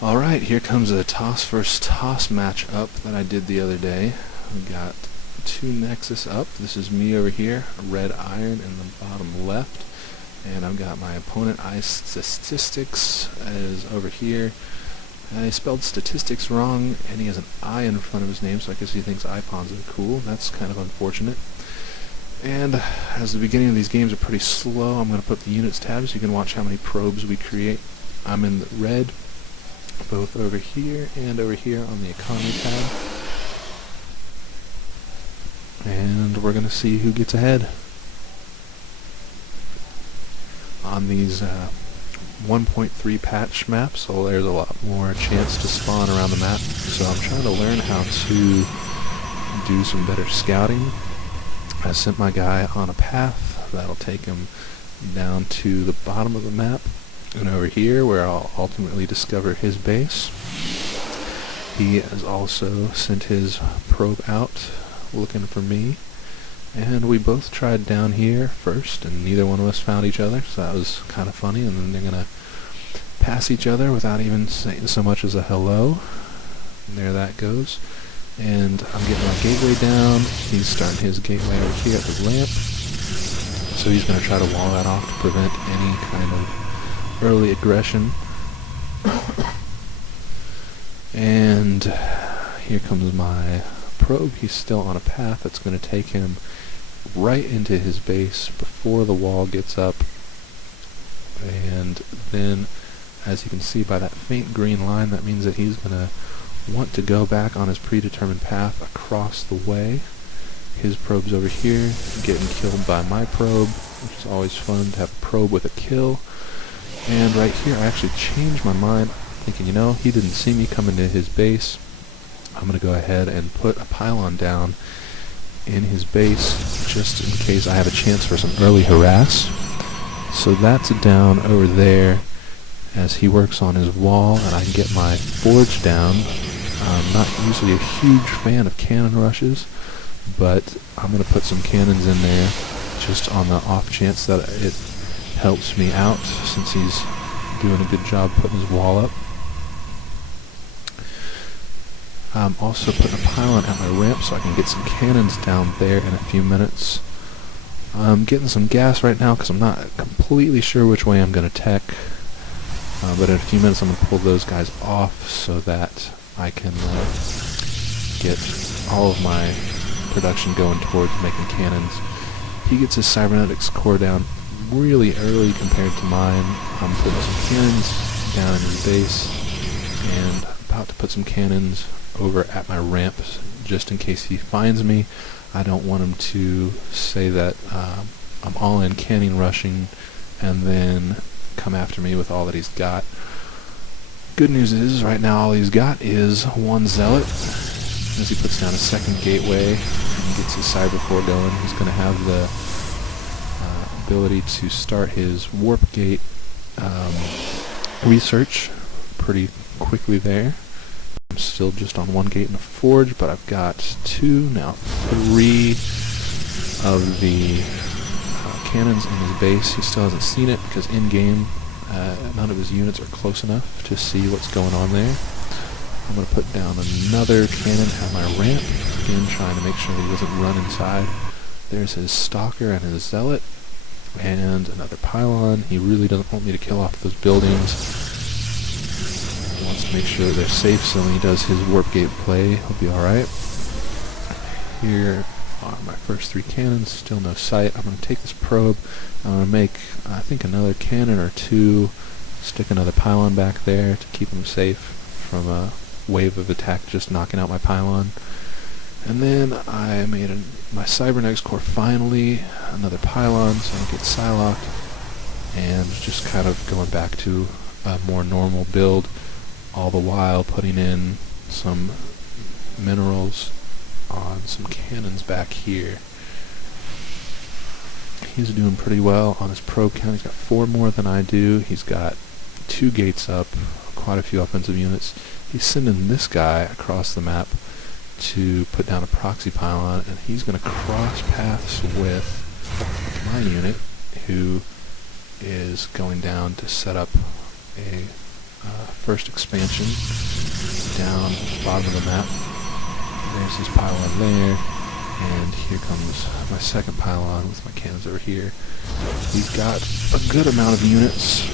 Alright, here comes a toss versus toss match up that I did the other day. We got two Nexus up. This is me over here, RedIron in the bottom left. And I've got my opponent, iStatistics, is over here. I spelled statistics wrong, and he has an I in front of his name, so I guess he thinks ipons are cool. That's kind of unfortunate. And as the beginning of these games are pretty slow, I'm going to put the units tab so you can watch how many probes we create. I'm in the red, both over here and over here on the economy tab. And we're going to see who gets ahead. On these 1.3 patch maps, so there's a lot more chance to spawn around the map. So I'm trying to learn how to do some better scouting. I sent my guy on a path that'll take him down to the bottom of the map and over here where I'll ultimately discover his base. He has also sent his probe out looking for me, and we both tried down here first and neither one of us found each other, so that was kind of funny. And then they're gonna pass each other without even saying so much as a hello, and there that goes. And I'm getting my gateway down. He's starting his gateway over here at the ramp, so he's going to try to wall that off to prevent any kind of early aggression. And here comes my probe. He's still on a path that's going to take him right into his base before the wall gets up. And then, as you can see by that faint green line, that means that he's going to want to go back on his predetermined path across the way. His probe's over here, getting killed by my probe, which is always fun to have a probe with a kill. And right here, I actually changed my mind, thinking, you know, he didn't see me come into his base. I'm going to go ahead and put a pylon down in his base, just in case I have a chance for some early harass. So that's down over there as he works on his wall, and I can get my forge down. I'm not usually a huge fan of cannon rushes, but I'm going to put some cannons in there just on the off chance that it helps me out, since he's doing a good job putting his wall up. I'm also putting a pylon at my ramp so I can get some cannons down there in a few minutes. I'm getting some gas right now because I'm not completely sure which way I'm going to tech, but in a few minutes I'm going to pull those guys off so that I can get all of my production going towards making cannons. He gets his cybernetics core down really early compared to mine. I'm putting some cannons down in his base, and about to put some cannons over at my ramp just in case he finds me. I don't want him to say that I'm all in cannon rushing and then come after me with all that he's got. Good news is, right now all he's got is one zealot. As he puts down a second gateway and gets his cyber core going, he's going to have the ability to start his warp gate research pretty quickly there. I'm still just on one gate in a forge, but I've got two, now three of the cannons in his base. He still hasn't seen it because in-game none of his units are close enough to see what's going on there. I'm going to put down another cannon at my ramp, again trying to make sure he doesn't run inside. There's his stalker and his zealot, and another pylon. He really doesn't want me to kill off those buildings. He wants to make sure that they're safe, so when he does his warp gate play, he'll be alright. Here are my first three cannons, still no sight. I'm going to take this probe, I'm going to make, I think, another cannon or two, stick another pylon back there to keep him safe from a wave of attack just knocking out my pylon. And then I made my cybernetics core finally, another pylon so I don't get psylocked, and just kind of going back to a more normal build, all the while putting in some minerals on some cannons back here. He's doing pretty well on his probe count. He's got 4 more than I do. He's got 2 gates up, quite a few offensive units. He's sending this guy across the map to put down a proxy pylon, and he's going to cross paths with my unit, who is going down to set up a first expansion down the bottom of the map. There's his pylon there, and here comes my second pylon with my cannons over here. We've got a good amount of units.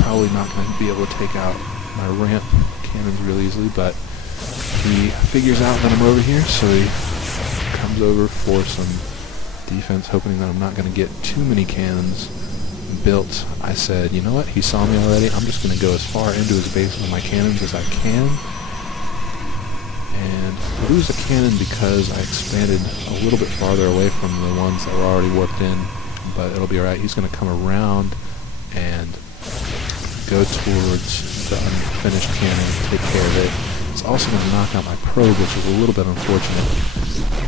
Probably not going to be able to take out my ramp cannons real easily, but he figures out that I'm over here, so he comes over for some defense, hoping that I'm not going to get too many cannons built. I said, you know what, he saw me already, I'm just going to go as far into his base with my cannons as I can, and lose a cannon because I expanded a little bit farther away from the ones that were already warped in, but it'll be alright. He's going to come around and go towards the unfinished cannon, take care of it. It's also going to knock out my probe, which is a little bit unfortunate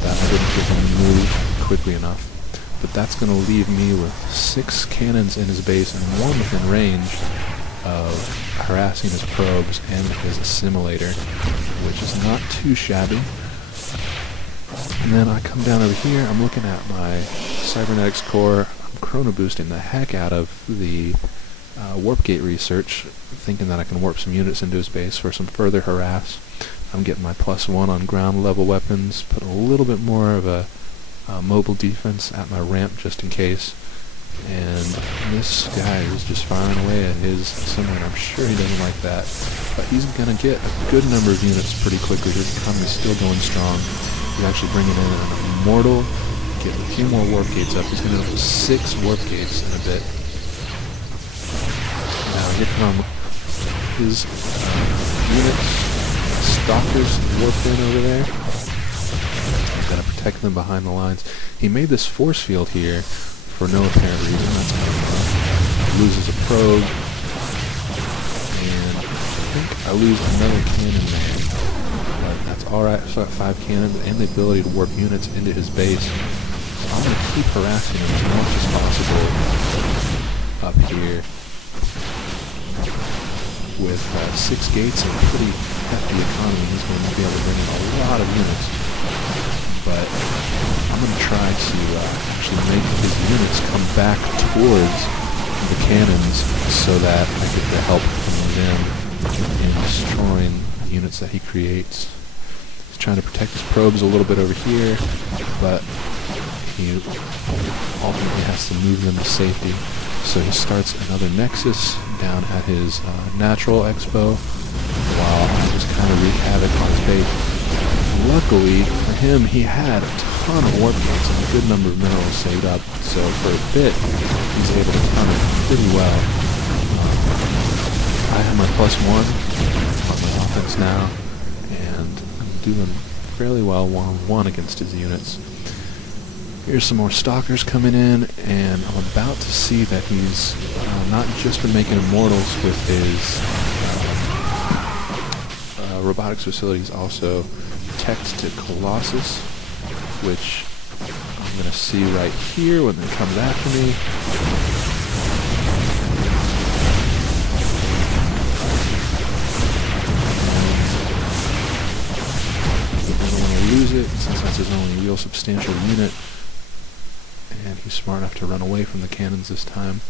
that I didn't get him to move quickly enough. But that's going to leave me with 6 cannons in his base and 1 within range of harassing his probes and his assimilator, which is not too shabby. And then I come down over here, I'm looking at my cybernetics core, I'm chrono boosting the heck out of the warp gate research, thinking that I can warp some units into his base for some further harass. I'm getting my +1 on ground level weapons, put a little bit more of a mobile defense at my ramp just in case, and this guy is just firing away at his assimilator. I'm sure he doesn't like that, but he's going to get a good number of units pretty quickly. His economy is still going strong. He's actually bringing in an immortal, get a few more warp gates up. He's going to end up with 6 warp gates in a bit. Now here come his units, stalkers warped in over there. Got to protect them behind the lines. He made this force field here for no apparent reason. That's kind of loses a probe, and I think I lose another cannon there. But that's alright. I still got 5 cannons and the ability to warp units into his base. So I'm going to keep harassing him as much as possible up here. With 6 gates and a pretty hefty economy, he's going to be able to bring in a lot of units. But I'm going to try to actually make his units come back towards the cannons so that I get the help from them in destroying the units that he creates. He's trying to protect his probes a little bit over here, but he ultimately has to move them to safety. So he starts another Nexus down at his natural expo, while I just kind of wreak havoc on his base. Luckily for him, he had a ton of warp gates and a good number of minerals saved up, so for a bit, he's able to counter pretty well. I have my +1 on my offense now, and I'm doing fairly well 1-on-1 against his units. Here's some more stalkers coming in, and I'm about to see that he's not just been making immortals with his robotics facilities, also tech to Colossus, which I'm going to see right here when it comes after me. I don't want to lose it, since that's his only real substantial unit. And he's smart enough to run away from the cannons this time.